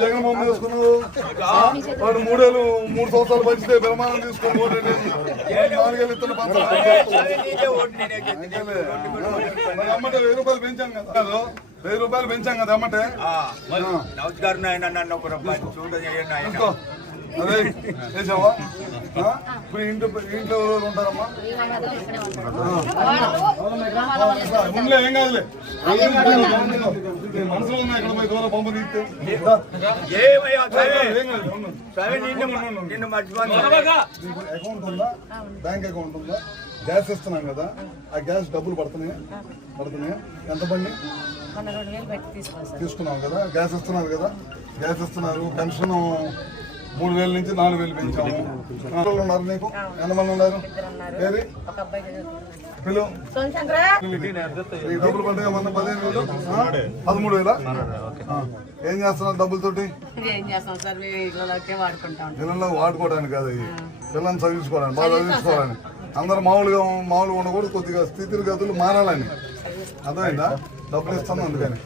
జగన్మోహన్ మీద వాడు మూడేళ్ళు మూడు సంవత్సరాలు పంచితే బ్రహ్మాండం తీసుకొని ఓటేయండి. నాలుగేళ్ళు ఇస్తున్న పంచాలి. వెయ్యి రూపాయలు పెంచాం కదా వెయ్యి రూపాయలు పెంచాం కదా అమ్మటే నమస్కారం ఆయన నన్ను ఒక రూపాయి చూడజేయండి ఆయన అదే చేసావా ఇప్పుడు ఇంట్లో ఇంట్లో ఎవరెవరు ఉంటారమ్మా ఉండే ఏం కాదులే మనసులో ఉన్నాయి ఇక్కడ పోయి దూరం పంప ఏమయ్యా నిన్ను అకౌంట్ ఉందా బ్యాంక్ అకౌంట్ ఉందా గ్యాస్ ఇస్తున్నాం కదా ఆ గ్యాస్ డబ్బులు పడుతున్నాయా పడుతున్నాయా ఎంత బండి తీసుకున్నాం కదా గ్యాస్ ఇస్తున్నారు కదా. గ్యాస్ ఇస్తున్నారు పెన్షన్ మూడు వేల నుంచి నాలుగు వేలు పెంచాము. ఉన్నారు నీకు? ఎంతమంది ఉన్నారు? ఏది. పిల్లలు డబ్బులు పడ్డాయి మొన్న పదిహేను వేలు? పదమూడు వేల? ఏం చేస్తున్నారు డబ్బులతోటి? పిల్లల్లో వాడుకోవడానికి కాదు ఇది. పిల్లల్ని చదివించుకోవడానికి బాగా చదివించుకోవాలని అందరు మామూలుగా మామూలుగా ఉండకూడదు కొద్దిగా స్థితిని గతులు మారాలని. అర్థమైందా? డబ్బులు ఇస్తాను అందుకని.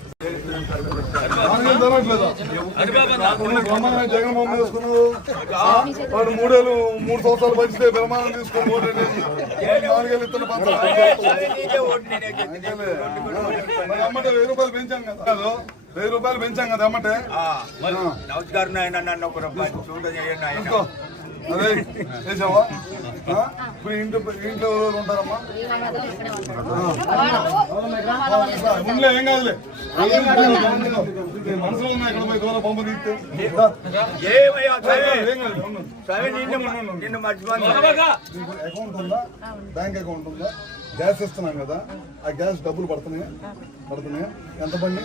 జరగట్లేదా? జగన్మోహన్. వాడు మూడేళ్ళు మూడు సంవత్సరాలు పంచితే బ్రహ్మాండం తీసుకొని. నాలుగేళ్ళు ఇస్తున్న పంచాలి. అమ్మటే వెయ్యి రూపాయలు పెంచాం కదా వెయ్యి రూపాయలు పెంచాం కదా అమ్మటే నమస్కారం నన్ను ఒక. అదే చేసావా? ఇప్పుడు ఇంట్లో ఇంట్లో ఉంటారమ్మా ఉండే ఏం కాదులే మనసులో ఉన్నాయి ఇక్కడ పోయి దూరం పంప తీస్తే అకౌంట్ ఉందా బ్యాంక్ అకౌంట్ ఉందా గ్యాస్ ఇస్తున్నాం కదా ఆ గ్యాస్ డబ్బులు పడుతున్నాయి పడుతున్నాయి ఎంత బండి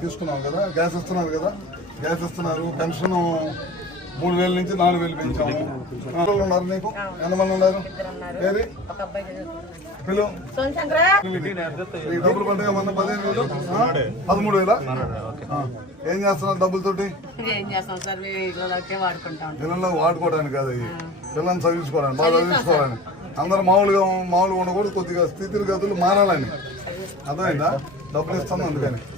తీసుకున్నాం కదా గ్యాస్ ఇస్తున్నారు కదా. గ్యాస్ ఇస్తున్నారు పెన్షన్ మూడు వేల నుంచి నాలుగు వేలు పెంచాము. పిల్లలు ఉన్నారు నీకు ఎంతమంది ఉన్నారు? ఏది. పిల్లలు డబ్బులు పడ్డాయి మొన్న పదిహేను వేలు? పదమూడు వేల. ఏం చేస్తున్నారు డబ్బులతోటి? పిల్లల్లో వాడుకోవడానికి కాదు ఇది. పిల్లల్ని చదివించుకోవడానికి బాగా చదివించుకోవాలని అందరు మామూలుగా మామూలుగా ఉండకూడదు కొద్దిగా స్థితిని గతులు మారాలని. అర్థమైందా? డబ్బులు ఇస్తాను అందుకని.